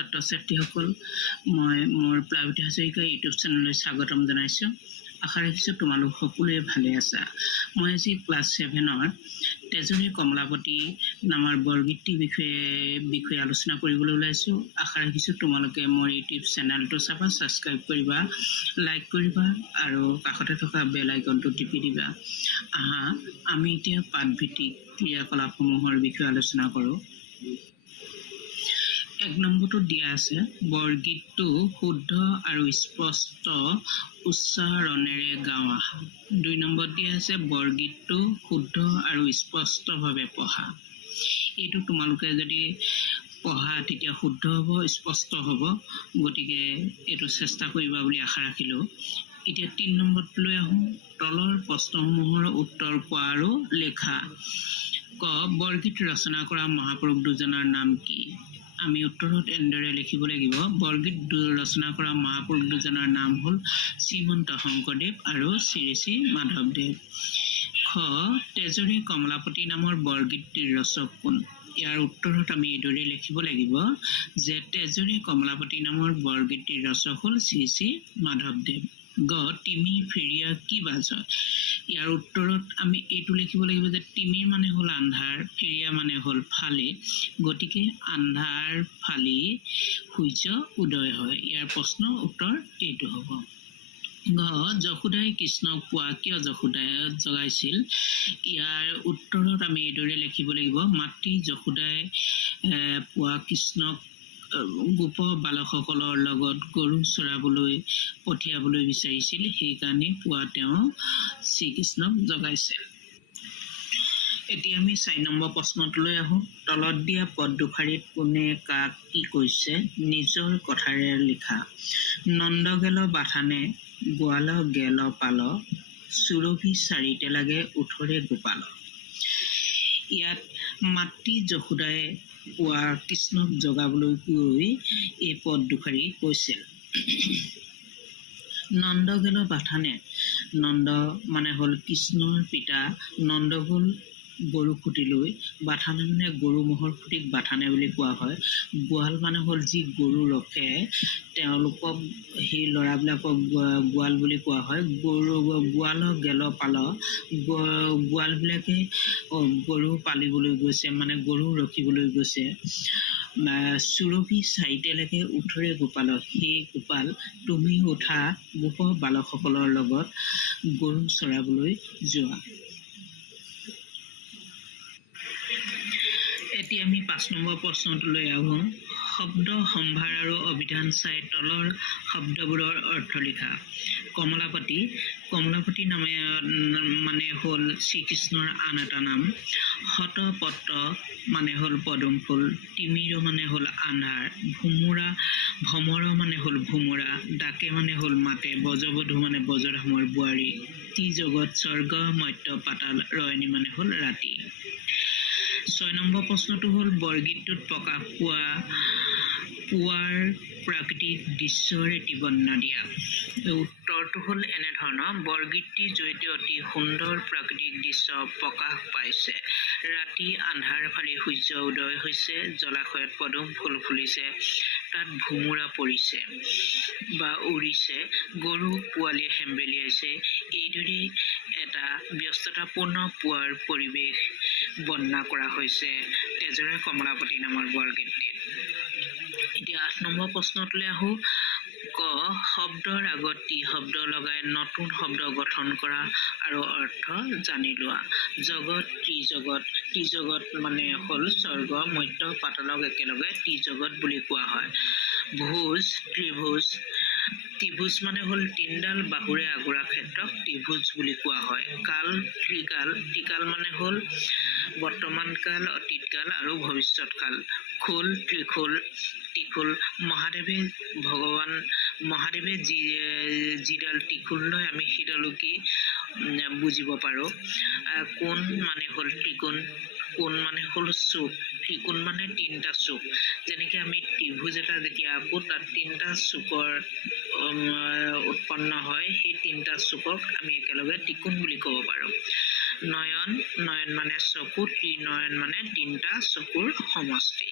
ছাত্ৰ ছাত্ৰীসকল মই মোৰ প্লাবিত হাজৰিকা ইউটিউব চেনেললৈ স্বাগতম জনাইছোঁ। আশা ৰাখিছোঁ তোমালোক সকলোৱে ভালে আছা। মই আজি ক্লাছ 7ৰ তেজৰী কমলাপতি নামৰ বৰগীতটিৰ বিষয়ে আলোচনা কৰিবলৈ ওলাইছোঁ। আশা ৰাখিছোঁ তোমালোকে মোৰ ইউটিউব চেনেলটো চাবা, ছাবস্ক্ৰাইব কৰিবা, লাইক কৰিবা আৰু কাষতে থকা বেল আইকনটো টিপি দিবা। আমি এতিয়া পাঠভিত্তিক ক্ৰিয়াকলাপসমূহৰ বিষয়ে আলোচনা কৰোঁ। 1 নম্বৰটো দিয়া আছে, বৰগীতটো শুদ্ধ আৰু স্পষ্ট উচ্চাৰণেৰে গাওঁ আহা। 2 নম্বৰ দিয়া আছে, বৰগীতটো শুদ্ধ আৰু স্পষ্টভাৱে পঢ়া। এইটো তোমালোকে যদি পঢ়া তেতিয়া শুদ্ধ হ'ব, স্পষ্ট হ'ব, গতিকে এইটো চেষ্টা কৰিবা বুলি আশা ৰাখিলোঁ। এতিয়া 3 নম্বৰটোলৈ আহোঁ। তলৰ প্ৰশ্নসমূহৰ উত্তৰ কোৱা আৰু লেখা। ক, বৰগীত ৰচনা কৰা মহাপুৰুষ দুজনৰ নাম কি? আমি উত্তৰত এনেদৰে লিখিব লাগিব, বৰগীত ৰচনা কৰা মহাপুৰুষ দুজনৰ নাম হ'ল শ্ৰীমন্ত শংকৰদেৱ আৰু শ্ৰী শ্ৰী মাধৱদেৱ। খ, তেজৰী কমলাপতি নামৰ বৰগীতটিৰ ৰচক কোন? ইয়াৰ উত্তৰত আমি এইদৰে লিখিব লাগিব যে তেজৰী কমলাপতি নামৰ বৰগীতটিৰ ৰচক হ'ল শ্ৰী শ্ৰী মাধৱদেৱ। গ, তিমি ফেৰিয়া কি বাজয়? ইয়াৰ উত্তৰত আমি এইটো লিখিব লাগিব যে তিমি মানে হ'ল আন্ধাৰ, ফেৰিয়া মানে হ'ল ফালি, গতিকে আন্ধাৰ ফালি সূৰ্য উদয় হয়। ইয়াৰ প্ৰশ্ন উত্তৰ এইটো হ'ব। ঘ, যশোদাই কৃষ্ণক পুৱা কিয় যশোদাই জগাইছিল? ইয়াৰ উত্তৰত আমি এইদৰে লিখিব লাগিব, মাতৃ যশোদাই পুৱা কৃষ্ণক গোপ বালকসকলৰ লগত গৰু চৰাবলৈ পঠিয়াবলৈ বিচাৰিছিল, সেইকাৰণে পুৱা তেওঁ শ্ৰীকৃষ্ণক জগাইছে। এতিয়া আমি 4 নম্বৰ প্ৰশ্নটোলৈ আহোঁ। তলত দিয়া পদ দুশাৰীত কোনে কাক কি কৈছে নিজৰ কথাৰে লিখা। নন্দ গেল বাথানে, গোৱাল গেল পাল, সুৰভি চাৰিতে লাগে উঠৰে গোপাল। ইয়াত মাতৃ যশোদাই পুৱা কৃষ্ণক জগাবলৈ গৈ এই পদ দুশাৰী কৈছিল। নন্দ গেল বাথানে, নন্দ মানে হ'ল কৃষ্ণৰ পিতা, নন্দ গ'ল গৰু খুটিলৈ, বাথানে মানে গৰু ম'হৰ খুটিক বাথানে বুলি কোৱা হয়। গোৱাল মানে হ'ল যি গৰু ৰখে, তেওঁলোকক সেই ল'ৰাবিলাকক গোৱাল বুলি কোৱা হয়। গোৱাল গেল পাল, গোৱালবিলাকে গৰু পালিবলৈ গৈছে, মানে গৰু ৰখিবলৈ গৈছে। সুৰভি চাৰিতেলৈকে উঠৰে গোপাল, সেই গোপাল তুমি উঠা গোপ বালকসকলৰ লগত গৰু চৰাবলৈ যোৱা। এতিয়া আমি 5 নম্বৰ প্ৰশ্নটোলৈ আহোঁ। শব্দ সম্ভাৰ আৰু অভিধান চাই তলৰ শব্দবোৰৰ অৰ্থ লিখা। কমলাপতি, কমলাপতি নামে মানে হ'ল শ্ৰীকৃষ্ণৰ আন এটা নাম। শতপত্ৰ মানে হ'ল পদুম ফুল, তিমিৰ মানে হ'ল আন্ধাৰ, ভ্ৰমৰ মানে হ'ল ভোমোৰা, ডাকে মানে হ'ল মাতে, ব্ৰজবধূ মানে ব্ৰজধামৰ বোৱাৰী, ত্ৰিজগত স্বৰ্গ মৰ্ত্য পাতাল, ৰয়নী মানে হ'ল ৰাতি। 6 নম্বৰ প্ৰশ্নটো হ'ল বৰগীতটোত প্ৰকাশ পোৱাৰ প্ৰাকৃতিক দৃশ্যৰ এটি বৰ্ণনা দিয়া। উত্তৰটো হ'ল এনেধৰণৰ, বৰগীতটিৰ জৰিয়তে অতি সুন্দৰ প্ৰাকৃতিক দৃশ্য প্ৰকাশ পাইছে। ৰাতি আন্ধাৰ ফালি সূৰ্য উদয় হৈছে, জলাশয়ত পদুম ফুল ফুলিছে, তাত ভোমোৰা পৰিছে বা উৰিছে, গৰু পোৱালীয়ে হেম্বেলিয়াইছে। এইদৰে এটা ব্যস্ততাপূৰ্ণ পুৱাৰ পৰিৱেশ বৰ্ণনা কৰা হৈছে তেজৰী কমলাপতি নামৰ বৰগীতটিত। এতিয়া 8 নম্বৰ প্ৰশ্নটোলৈ আহোঁ। ক, শব্দৰ আগত টি শব্দ লগাই নতুন শব্দ গঠন কৰা আৰু অৰ্থ জানি লোৱা। জগত, ত্ৰিজগত, ত্ৰিজগত মানে হ'ল স্বৰ্গ মৰ্ত্য পাতালক একেলগে ত্ৰিজগত বুলি কোৱা হয়। ভোজ, ত্ৰিভুজ, ত্ৰিভুজ মানে হ'ল 3ডাল বাহুৰে আগুৰা ক্ষেত্ৰক ত্ৰিভুজ বুলি কোৱা হয়। কাল, ত্ৰিকাল, ত্ৰিকাল মানে হ'ল বৰ্তমান কাল, অতীত কাল আৰু ভৱিষ্যৎ কাল। খোল, ত্ৰিখোল, ত্ৰিখোল, মহাদেৱে যিডাল ত্ৰিখোল লয় আমি সেইডালকে বুজিব পাৰোঁ। কোণ মানে হ'ল ত্ৰিকোণ, কোণ মানে হ'ল চুক, ত্ৰিকোণ মানে 3টা চুক। যেনেকৈ আমি ত্ৰিভুজ এটা যেতিয়া আঁকো তাত 3টা চুকৰ উৎপন্ন হয়, সেই 3টা চুকক আমি একেলগে ত্ৰিকোণ বুলি ক'ব পাৰোঁ। নয়ন, নয়ন মানে চকু, ত্ৰিনয়ন মানে 3টা চকুৰ সমষ্টি।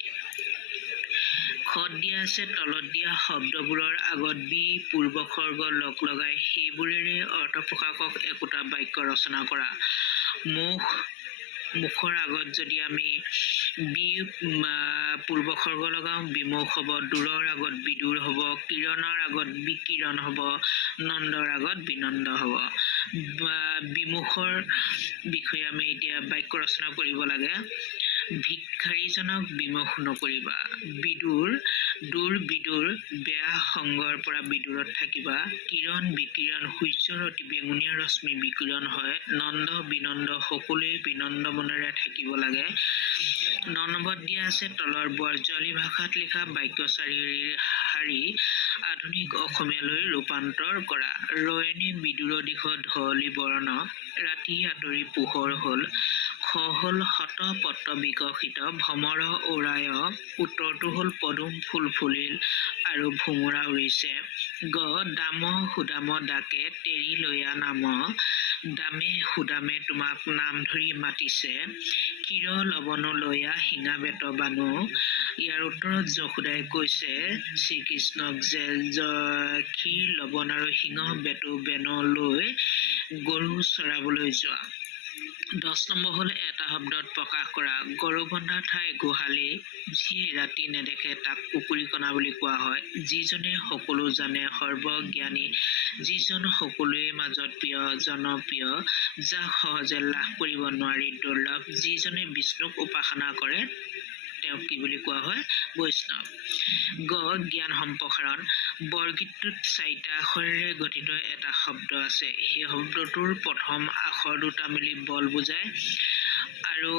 খ, খত দিয়া আছে তলত দিয়া শব্দবোৰৰ আগত বি পূৰ্বসৰ্গ লগ লগাই সেইবোৰেৰে অৰ্থ প্ৰকাশক একোটা বাক্য ৰচনা কৰা। মুখৰ আগত যদি আমি বি পূৰ্বসৰ্গ লগাওঁ বিমুখ হ'ব, দূৰৰ আগত বিদূৰ হ'ব, কিৰণৰ আগত বিকিৰণ হ'ব, নন্দৰ আগত বিনন্দ হ'ব। বিমুখৰ বিষয়ে আমি এতিয়া বাক্য ৰচনা কৰিব লাগে। ভিক্ষাৰীজনক বিমুখ নকৰিবা। বিদূৰ বেয়া সংগৰ পৰা বিদূৰত থাকিবা। কিৰণ বিকিৰণ সূৰ্যৰ অতি বেঙুনীয়া ৰশ্মি বিকিৰণ হয়। নন্দ বিনন্দ সকলোৱে বিনন্দ মনেৰে থাকিব লাগে। 9 নম্বৰত দিয়া আছে তলৰ বৰজোৱালী ভাষাত লিখা বাক্য শাৰী আধুনিক অসমীয়ালৈ ৰূপান্তৰ কৰা। ৰয়নী বিদূৰ দিশত ধৱলী বৰণ, ৰাতি আঁতৰি পোহৰ হ'ল। খ হ'ল শত পত্ৰ বিকশিত, ভ্ৰমৰ ওৰায়, উত্তৰটো হ'ল পদুম ফুল ফুলিল আৰু ভোমোৰা উৰিছে। গ দাম সুদাম ডাকে তেৰি লৈয়া নাম, দামে সুদামে তোমাক নাম ধৰি মাতিছে। ক্ষীৰ লৱণ লৈয়া শিঙা বেত বানো, ইয়াৰ উত্তৰত যশোদাই কৈছে শ্ৰীকৃষ্ণক যে ক্ষীৰ লৱণ আৰু শিঙ বেত বেন লৈ গৰু চৰাবলৈ যোৱা। 10 নম্বৰ হ'ল এটা শব্দত প্ৰকাশ কৰা। গৰু বন্ধা ঠাই গোহালি, যিয়ে ৰাতি নেদেখে তাক কুকুৰী কণা বুলি কোৱা হয়। যিজনে সকলো জানে সৰ্বজ্ঞানী, যিজন সকলোৰে মাজত প্ৰিয় জনপ্ৰিয়, যাক সহজে লাভ কৰিব নোৱাৰি দুৰ্লভ, যিজনে বিষ্ণুক উপাসনা কৰে তেওঁক কি বুলি কোৱা হয়? বৈষ্ণৱ। গ জ্ঞান সম্প্ৰসাৰণ। বৰগীতটোত 4টা আখৰেৰে গঠিত এটা শব্দ আছে। সেই শব্দটোৰ প্ৰথম আখৰ দুটা মিলি বল বুজায় আৰু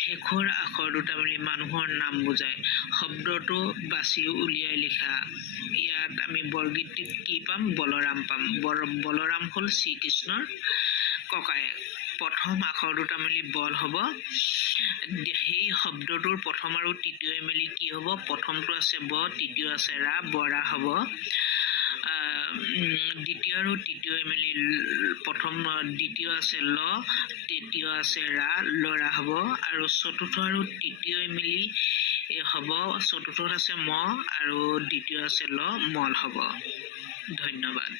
শেষৰ আখৰ দুটা মিলি মানুহৰ নাম বুজায়। শব্দটো বাছি উলিয়াই লিখা। ইয়াত আমি বৰগীতটিত কি পাম? বলৰাম পাম। বলৰাম হ'ল শ্ৰীকৃষ্ণৰ ককায়েক। প্ৰথম আখৰ দুটা মিলি বল হ'ব। সেই শব্দটোৰ প্ৰথম আৰু তৃতীয় মিলি কি হ'ব? প্ৰথমটো আছে ব, তৃতীয় আছে ৰা, বৰা হ'ব। দ্বিতীয় আৰু তৃতীয় মিলি দ্বিতীয় আছে ল, তৃতীয় আছে ৰা, লৰা হ'ব। আৰু চতুৰ্থ আৰু তৃতীয় মিলি হ'ব, চতুৰ্থত আছে ম আৰু দ্বিতীয় আছে ল, মল হ'ব। ধন্যবাদ।